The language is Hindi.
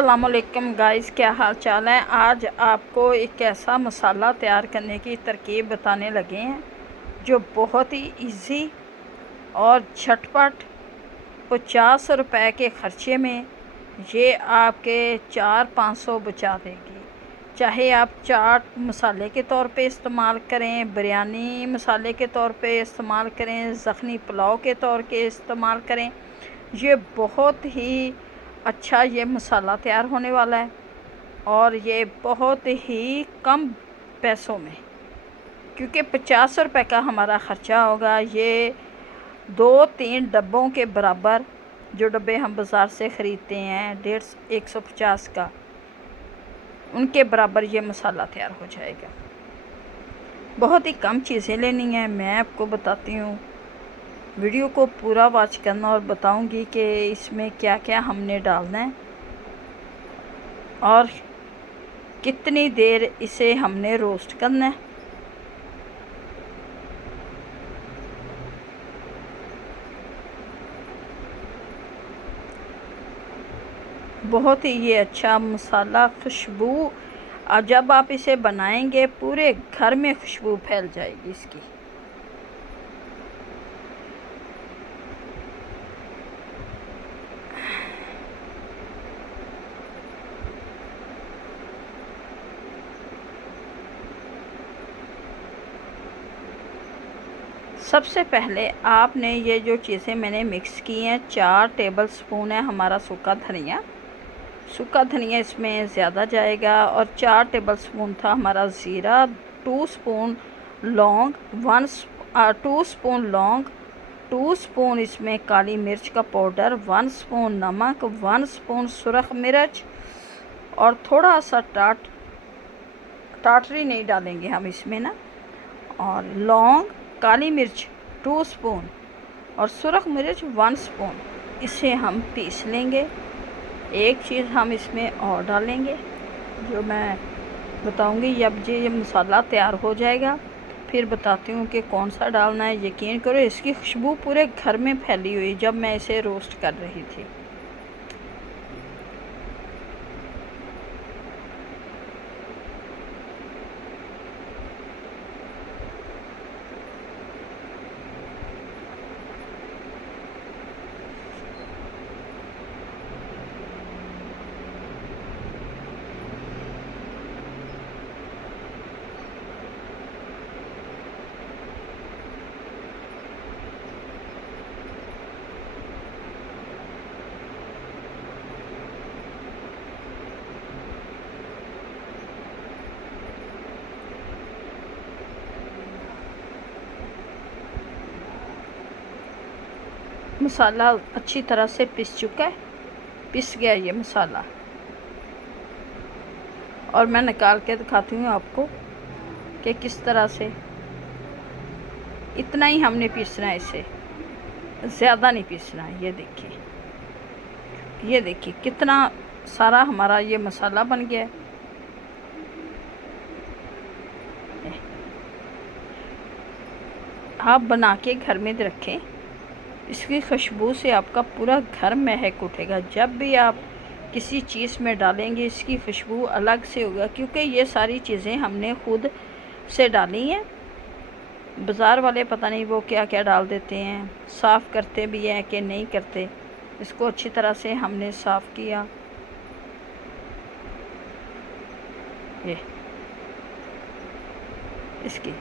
अस्सलामुअलैकुम गाइस, क्या हाल चाल है। आज आपको एक ऐसा मसाला तैयार करने की तरकीब बताने लगे हैं जो बहुत ही इजी और झटपट 50 रुपए के ख़र्चे में ये आपके 400-500 बचा देगी। चाहे आप चाट मसाले के तौर पे इस्तेमाल करें, बिरयानी मसाले के तौर पे इस्तेमाल करें, ज़ख़नी पुलाव के तौर के इस्तेमाल करें, ये बहुत ही अच्छा ये मसाला तैयार होने वाला है और ये बहुत ही कम पैसों में, क्योंकि 50 रुपए का हमारा ख़र्चा होगा। ये 2-3 डब्बों के बराबर, जो डब्बे हम बाज़ार से ख़रीदते हैं 150 का, उनके बराबर ये मसाला तैयार हो जाएगा। बहुत ही कम चीज़ें लेनी हैं, मैं आपको बताती हूँ। वीडियो को पूरा वॉच करना और बताऊंगी कि इसमें क्या क्या हमने डालना है और कितनी देर इसे हमने रोस्ट करना है। बहुत ही ये अच्छा मसाला, खुशबू जब आप इसे बनाएंगे पूरे घर में खुशबू फैल जाएगी इसकी। सबसे पहले आपने ये जो चीज़ें मैंने मिक्स की हैं, 4 टेबल स्पून है हमारा सूखा धनिया। सूखा धनिया इसमें ज़्यादा जाएगा। और 4 टेबल स्पून था हमारा ज़ीरा, 2 स्पून लौंग, 2 स्पून लौंग, 2 स्पून इसमें काली मिर्च का पाउडर, 1 स्पून नमक, 1 स्पून सुरख मिर्च और थोड़ा सा टाटरी नहीं डालेंगे हम इसमें ना। और लौंग, काली मिर्च 2 स्पून और सुरख मिर्च 1 स्पून, इसे हम पीस लेंगे। एक चीज़ हम इसमें और डालेंगे जो मैं बताऊंगी जब ये मसाला तैयार हो जाएगा, फिर बताती हूँ कि कौन सा डालना है। यकीन करो इसकी खुशबू पूरे घर में फैली हुई जब मैं इसे रोस्ट कर रही थी। मसाला अच्छी तरह से पिस चुका है, पिस गया ये मसाला। और मैं निकाल के दिखाती हूँ आपको कि किस तरह से। इतना ही हमने पीसना है इसे, ज़्यादा नहीं पीसना है। ये देखिए कितना सारा हमारा ये मसाला बन गया है। आप बना के घर में रखें, इसकी खुशबू से आपका पूरा घर महक उठेगा। जब भी आप किसी चीज़ में डालेंगे इसकी खुशबू अलग से होगा, क्योंकि ये सारी चीज़ें हमने खुद से डाली हैं। बाज़ार वाले पता नहीं वो क्या क्या डाल देते हैं, साफ़ करते भी हैं कि नहीं करते। इसको अच्छी तरह से हमने साफ़ किया। ये इसकी